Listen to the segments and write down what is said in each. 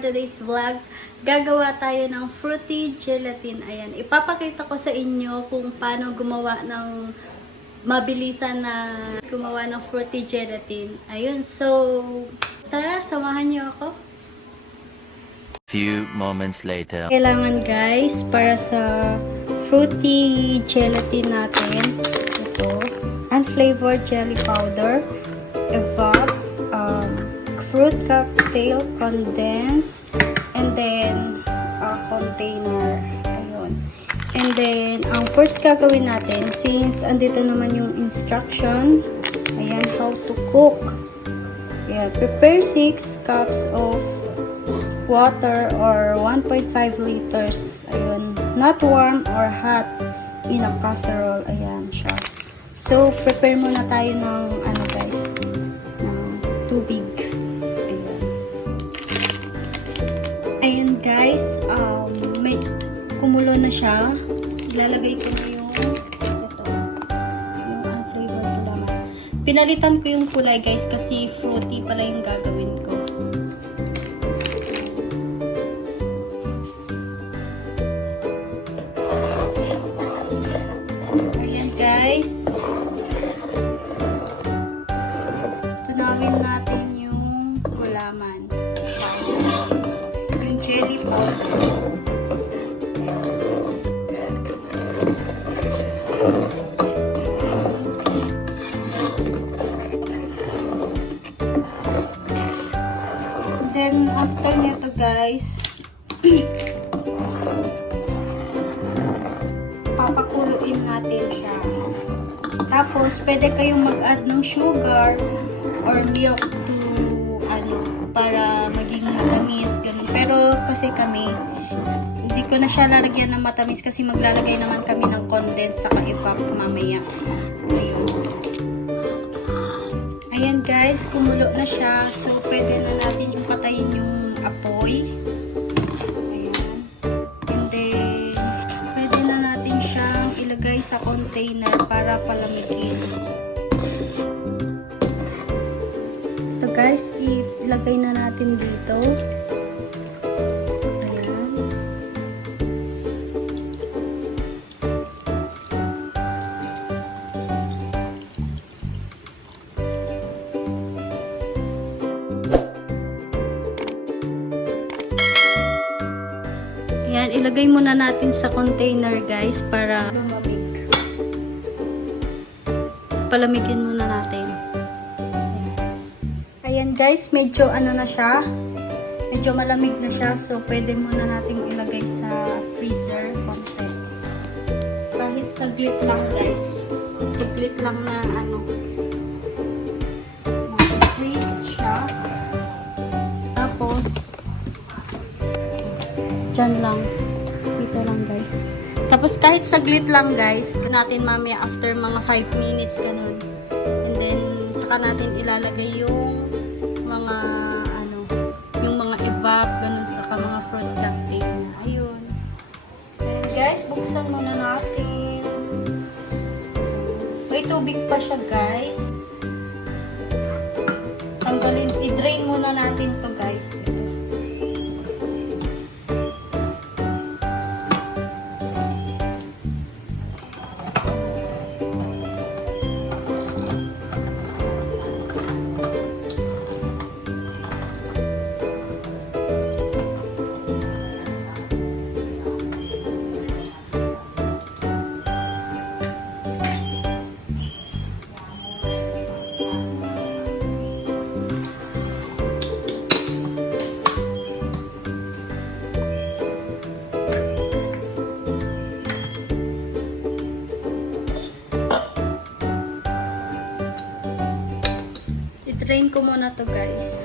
for today's vlog, gagawa tayo ng fruity gelatin. Ayan, ipapakita ko sa inyo kung paano gumawa ng mabilisan na gumawa ng fruity gelatin. Ayun, so tara, samahan niyo ako. Few moments later. Kailangan guys, para sa fruity gelatin natin, ito, unflavored jelly powder, evap, fruit cocktail, condensed, and then container. Ayun. And then, ang first gagawin natin, since andito naman yung instruction, ayan, how to cook. Yeah, prepare 6 cups of water or 1.5 liters. Ayun, not warm or hot in a casserole. Ayan siya. So, prepare muna tayo ng ano guys, ng tubig. Ayan guys, may kumulo na siya. Ilalagay ko na yung unflavored gulaman. Pinalitan ko yung kulay guys kasi fruity pala yung gagawin ko. Ayan guys. Tunawin natin yung gulaman. Jelly powder. Then after nito guys, papakuluin natin siya. Tapos pwede kayong mag-add ng sugar or milk to para maging matamis, ganun. Pero kasi kami, hindi ko na siya lalagyan ng matamis kasi maglalagay naman kami ng condensed saka evap mamaya. Ayun. Ayan guys, kumulo na siya. So, pwede na natin yung patayin yung apoy. Ayan. And then, pwede na natin siyang ilagay sa container para palamigin. Ito guys, ilagay na natin dito. Ayan. Ayan, ilagay muna natin sa container guys para lumamig. Palamigin muna natin. Ayan guys, medyo ano na siya, medyo malamig na siya, so pwede muna natin ilagay sa freezer konti. Kahit saglit lang guys, saglit lang na ano, freeze siya. Tapos, dyan lang, dito lang guys. Tapos kahit saglit lang guys, natin mamaya after mga 5 minutes ganun. And then, saka natin ilalagay yung mga ano, yung mga evap, ganun, saka mga fruit cocktail. Ayun. And guys, buksan muna natin. May tubig pa siya guys. Tanggalin, i-drain muna natin to guys. I-drain ko muna to guys.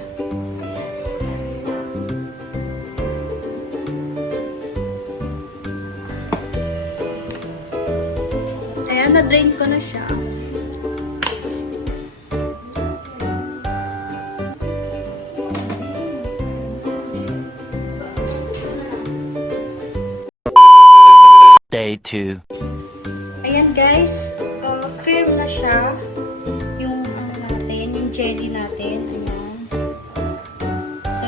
Ayan, na-drain ko na siya. Day 2. Ayan guys, firm na siya. Yung ano natin, yung jelly natin. Ayan. So,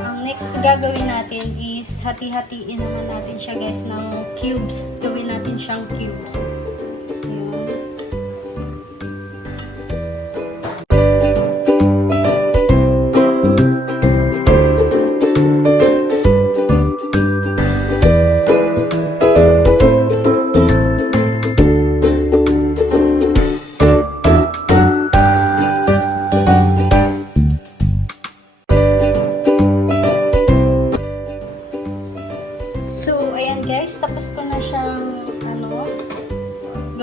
ang next gagawin natin is hati-hatiin naman natin siya guys ng cubes. Gawin natin siyang cubes. Ayan. So, ayan guys, tapos ko na siyang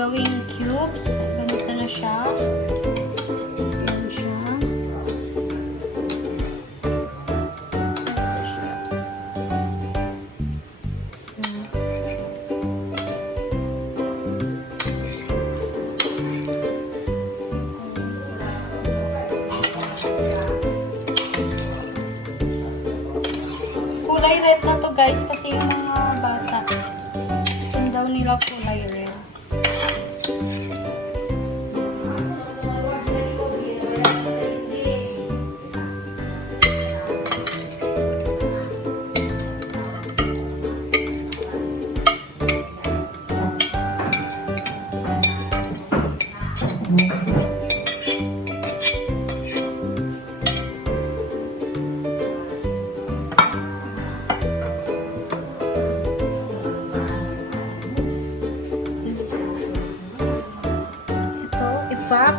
gawing cubes. Ganito na siya. Ayan siya. Kulay red na to guys kasi yung mga bata yung daw nila kulay red. Evap.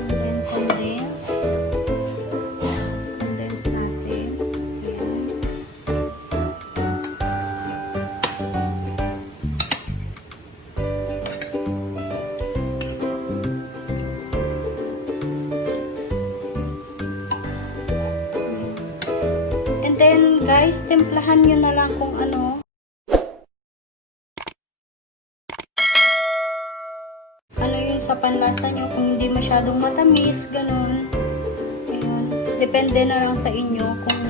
And then condense. Condense natin. Ayan. And then, guys, templahan nyo na lang kung ano yung sa panlasa nyo. Kung hindi masyadong matamis, ganun. Ayan. Depende na lang sa inyo kung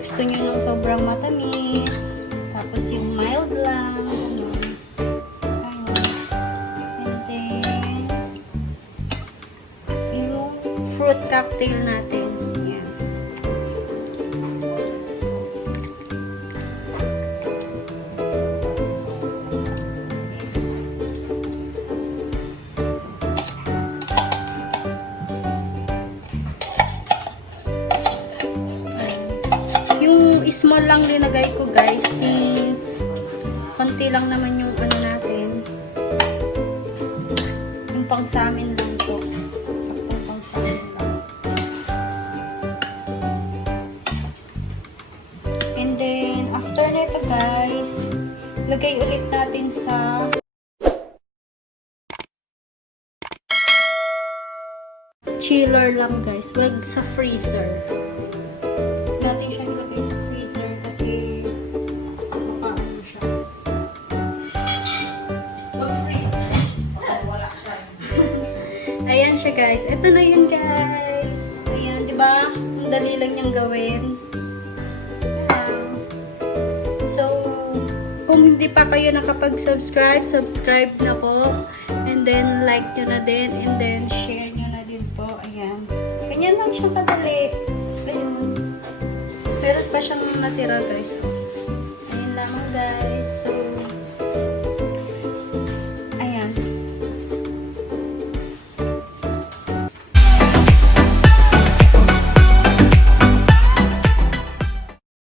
gusto nyo ng sobrang matamis. Tapos yung mild lang. Ganun. Ayan. And then, yung fruit cocktail natin. Ayan. Yung small lang linagay ko guys since konti lang naman yung ano natin, yung pang sa amin lang to, saktong pang sa amin lang. And then after nito guys, lagay ulit natin sa chiller lang guys, wag sa freezer. Natin siya ilagay sa freezer kasi baka ano siya. Mag-freeze. Wala siya. Ayan siya guys. Ito na yun guys. Ayan, di ba? Ang dali lang niyang gawin. So, kung hindi pa kayo nakapag-subscribe, subscribe na po. And then, like nyo na din. And then, share nyo na din po. Ayan. Ganyan lang siya kadali. Ayun. Meron pa siyang natira guys.